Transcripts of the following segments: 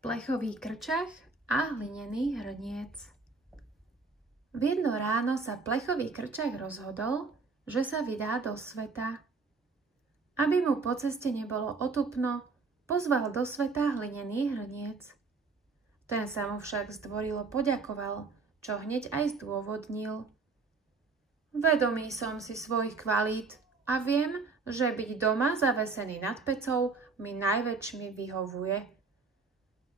Plechový krčach a hlinený hrniec. V jedno ráno sa plechový krčach rozhodol, že sa vydá do sveta. Aby mu po ceste nebolo otupno, pozval do sveta hlinený hrniec. Ten sa mu však zdvorilo poďakoval, čo hneď aj zdôvodnil. Vedomý som si svojich kvalít a viem, že byť doma zavesený nad pecou mi najväčšmi vyhovuje.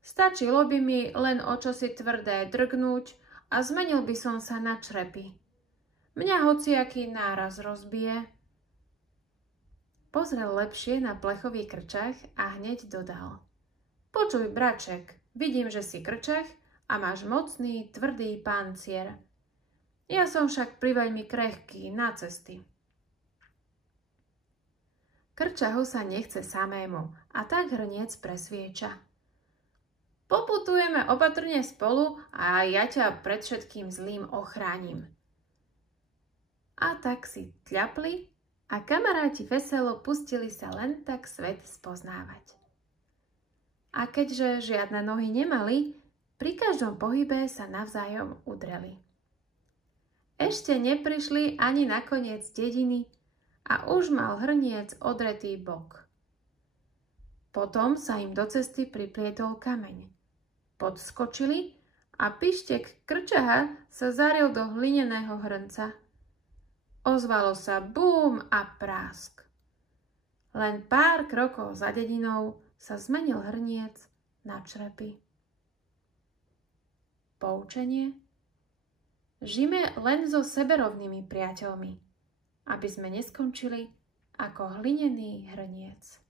Stačilo by mi len o čosi tvrdé drgnúť a zmenil by som sa na črepy. Mňa hociaký náraz rozbije. Pozrel lepšie na plechový krčach a hneď dodal. Počuj, braček, vidím, že si krčach a máš mocný, tvrdý pancier. Ja som však priveľmi krehký na cesty. Krčahu sa nechce samému a tak hrniec presvieča. Poputujeme opatrne spolu a ja ťa pred všetkým zlým ochránim. A tak si tľapli a kamaráti veselo pustili sa len tak svet spoznávať. A keďže žiadne nohy nemali, pri každom pohybe sa navzájom udreli. Ešte neprišli ani na koniec dediny a už mal hrniec odretý bok. Potom sa im do cesty priplietol kameň. Podskočili a pištek krčaha sa zaril do hlineného hrnca. Ozvalo sa búm a prásk. Len pár krokov za dedinou sa zmenil hrniec na črepy. Poučenie: žime len so seberovnými priateľmi, aby sme neskončili ako hlinený hrniec.